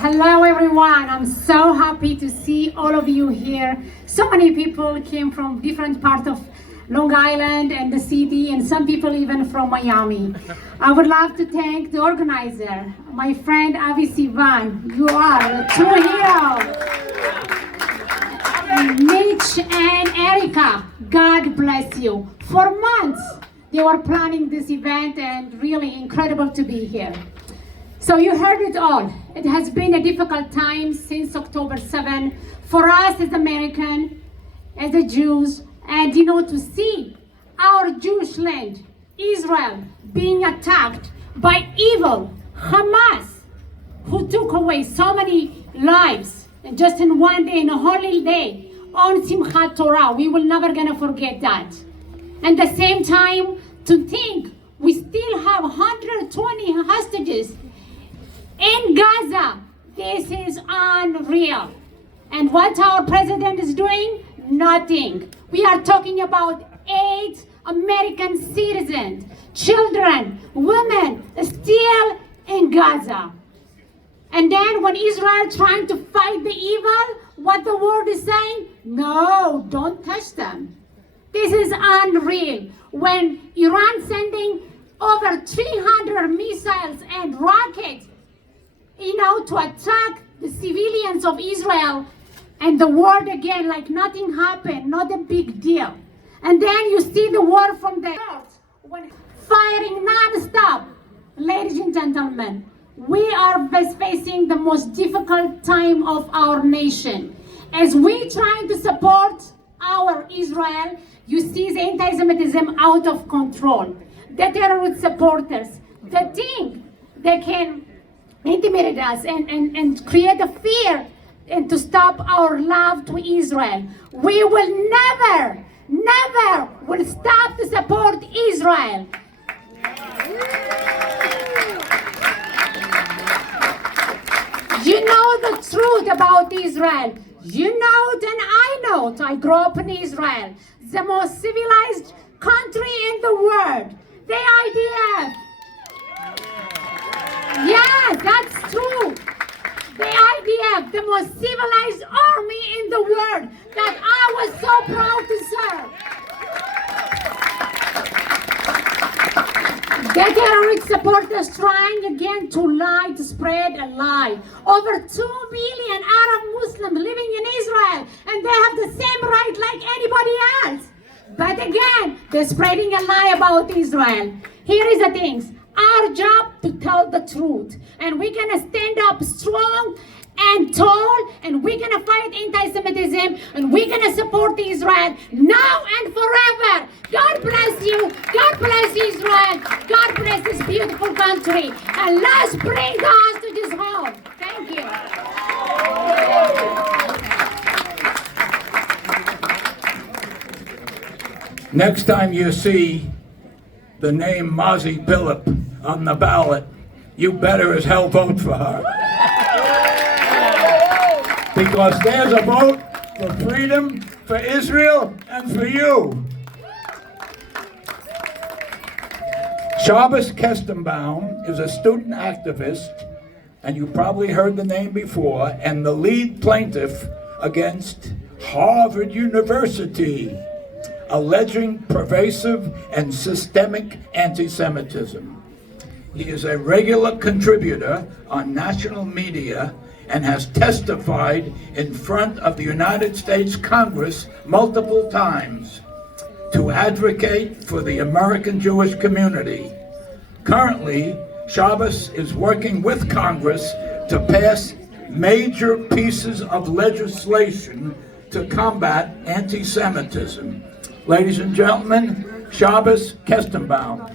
Hello everyone, I'm so happy to see all of you here. So many people came from different parts of Long Island and the city, and some people even from Miami. I would love to thank the organizer, my friend Avi Sivan. You are two heroes. Mitch and Erica, God bless you. For months, they were planning this event, and really incredible to be here. So you heard it all. It has been a difficult time since October 7 for us as Americans, as the Jews, and to see our Jewish land, Israel, being attacked by evil Hamas, who took away so many lives, and just in one day, in a holy day, on Simchat Torah. We will never gonna forget that. And at the same time, to think we still have 120 hostages in Gaza. This is unreal. And what our president is doing? Nothing. We are talking about 8 American citizens, children, women, still in Gaza. And then when Israel trying to fight the evil, what the world is saying? No, don't touch them. This is unreal. When Iran sending over 300 missiles and rockets, to attack the civilians of Israel, and the world again, like nothing happened, not a big deal. And then you see the war from the earth, when firing non-stop. Ladies and gentlemen, we are facing the most difficult time of our nation. As we try to support our Israel, you see the anti-Semitism out of control. The terrorist supporters, the thing they can intimidate us and create a fear and to stop our love to Israel. We will never will stop to support Israel. You know the truth about Israel. You know it and I know it. I grew up in Israel, the most civilized country in the world. The IDF. Yeah, that's true. The IDF, the most civilized army in the world that I was so proud to serve. The terrorist supporters trying again to lie, to spread a lie. Over 2 million Arab Muslims living in Israel, and they have the same right like anybody else. But again, they're spreading a lie about Israel. Here is the things. Our job to tell the truth, and we're gonna stand up strong and tall, and we're gonna fight anti-Semitism, and we're gonna support Israel now and forever. God bless you. God bless Israel. God bless this beautiful country, and let's bring the hostages home. Thank you. Next time you see the name Mazi Pilip on the ballot, you better as hell vote for her. Because there's a vote for freedom, for Israel, and for you. Shabbos Kestenbaum is a student activist, and you probably heard the name before, and the lead plaintiff against Harvard University, alleging pervasive and systemic anti-Semitism. He is a regular contributor on national media and has testified in front of the United States Congress multiple times to advocate for the American Jewish community. Currently, Shabbos is working with Congress to pass major pieces of legislation to combat anti-Semitism. Ladies and gentlemen, Shabbos Kestenbaum.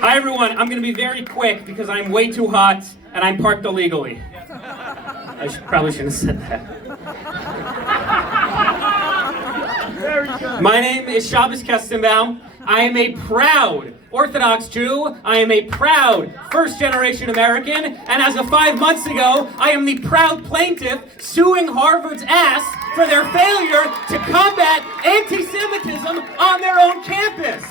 Hi everyone, I'm going to be very quick because I'm way too hot and I'm parked illegally. I probably shouldn't have said that. My name is Shabbos Kestenbaum. I am a proud Orthodox Jew. I am a proud first-generation American. And as of 5 months ago, I am the proud plaintiff suing Harvard's ass for their failure to combat anti-Semitism on their own campus.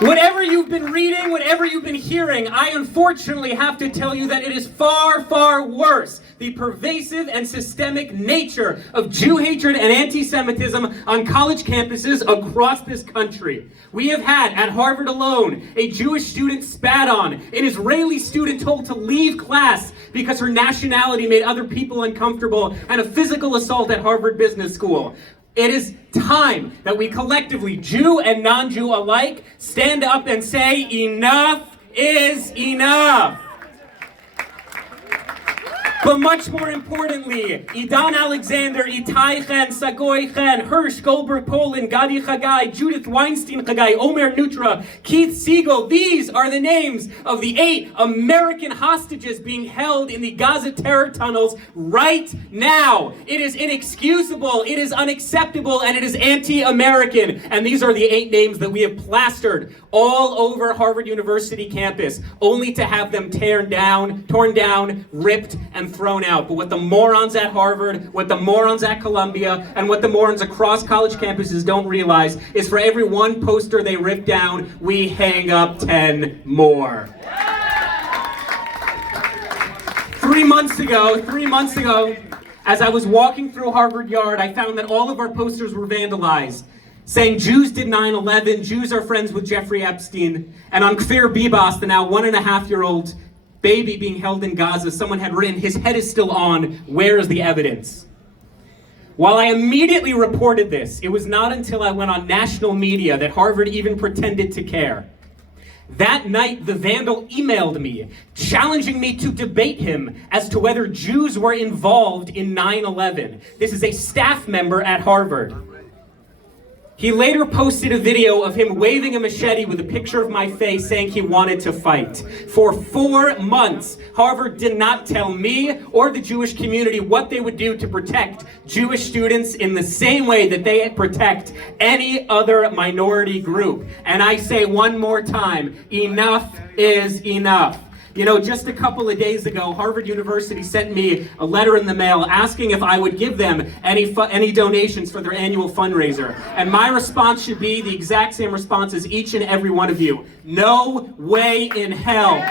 Whatever you've been reading, whatever you've been hearing, I unfortunately have to tell you that it is far, far worse. The pervasive and systemic nature of Jew hatred and anti-Semitism on college campuses across this country. We have had, at Harvard alone, a Jewish student spat on, an Israeli student told to leave class because her nationality made other people uncomfortable, and a physical assault at Harvard Business School. It is time that we collectively, Jew and non-Jew alike, stand up and say, enough is enough. But much more importantly, Idan Alexander, Itai Chen, Sagoy Chen, Hirsch, Goldberg, Poland, Gadi Chagai, Judith Weinstein Chagai, Omer Nutra, Keith Siegel, these are the names of the 8 American hostages being held in the Gaza terror tunnels right now. It is inexcusable, it is unacceptable, and it is anti-American. And these are the 8 names that we have plastered all over Harvard University campus, only to have them torn down, ripped, and thrown out. But what the morons at Harvard, what the morons at Columbia, and what the morons across college campuses don't realize is for every one poster they rip down, we hang up 10 more. 3 months ago, as I was walking through Harvard Yard, I found that all of our posters were vandalized, saying Jews did 9/11, Jews are friends with Jeffrey Epstein, and on Kfir Bibas, the now 1.5-year-old baby being held in Gaza, someone had written, his head is still on, where is the evidence? While I immediately reported this, it was not until I went on national media that Harvard even pretended to care. That night, the vandal emailed me, challenging me to debate him as to whether Jews were involved in 9/11. This is a staff member at Harvard. He later posted a video of him waving a machete with a picture of my face, saying he wanted to fight. For 4 months, Harvard did not tell me or the Jewish community what they would do to protect Jewish students in the same way that they protect any other minority group. And I say one more time, enough is enough. You know, just a couple of days ago, Harvard University sent me a letter in the mail asking if I would give them any donations for their annual fundraiser. And my response should be the exact same response as each and every one of you. No way in hell.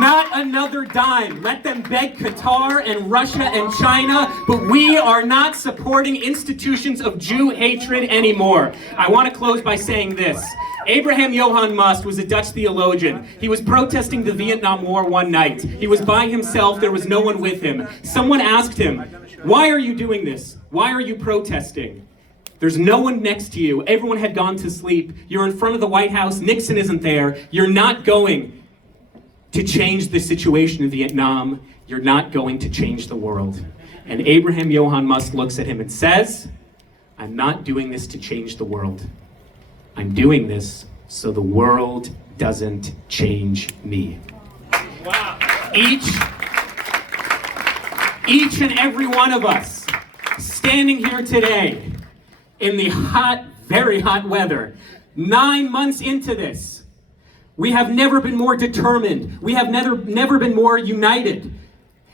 Not another dime. Let them beg Qatar and Russia and China, but we are not supporting institutions of Jew hatred anymore. I want to close by saying this. Abraham Johann Must was a Dutch theologian. He was protesting the Vietnam War one night. He was by himself. There was no one with him. Someone asked him, "Why are you doing this? Why are you protesting? There's no one next to you. Everyone had gone to sleep. You're in front of the White House. Nixon isn't there. You're not going to change the situation in Vietnam. You're not going to change the world." And Abraham Johann Must looks at him and says, "I'm not doing this to change the world. I'm doing this so the world doesn't change me." Wow. Each and every one of us standing here today in the hot, very hot weather, 9 months into this, we have never been more determined. We have never been more united.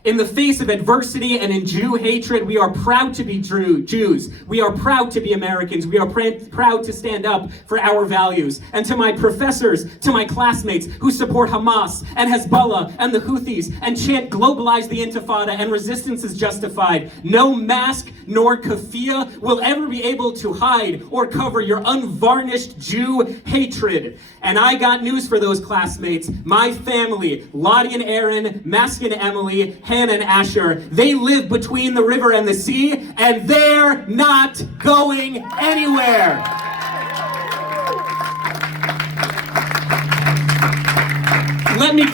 In the face of adversity and in Jew hatred, we are proud to be Jews. We are proud to be Americans. We are proud to stand up for our values. And to my professors, to my classmates who support Hamas and Hezbollah and the Houthis and chant globalize the Intifada and resistance is justified, no mask nor keffiyeh will ever be able to hide or cover your unvarnished Jew hatred. And I got news for those classmates. My family, Lottie and Aaron, Mask and Emily, Hannah and Asher, they live between the river and the sea, and they're not going anywhere. Let me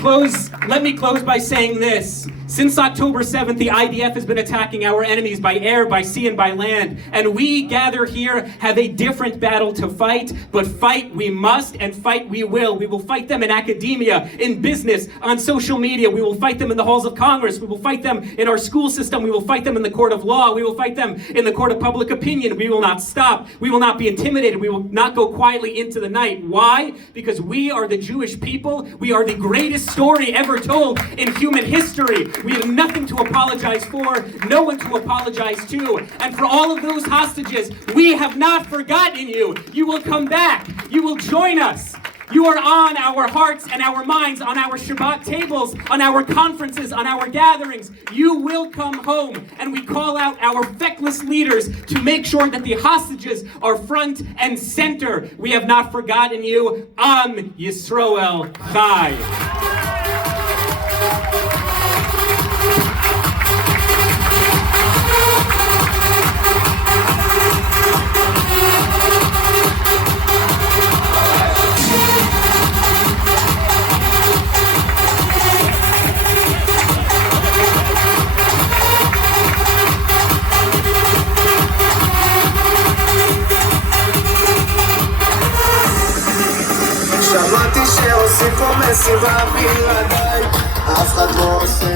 close by saying this. Since October 7th, the IDF has been attacking our enemies by air, by sea, and by land. And we gather here have a different battle to fight, but fight we must and fight we will. We will fight them in academia, in business, on social media. We will fight them in the halls of Congress. We will fight them in our school system. We will fight them in the court of law. We will fight them in the court of public opinion. We will not stop. We will not be intimidated. We will not go quietly into the night. Why? Because we are the Jewish people. We are the greatest story ever told in human history. We have nothing to apologize for, no one to apologize to. And for all of those hostages, we have not forgotten you. You will come back. You will join us. You are on our hearts and our minds, on our Shabbat tables, on our conferences, on our gatherings. You will come home, and we call out our feckless leaders to make sure that the hostages are front and center. We have not forgotten you. Am Yisroel Chai. שמעתי שעושים פה מסיבה בלעדיי, אף אחד לא עושה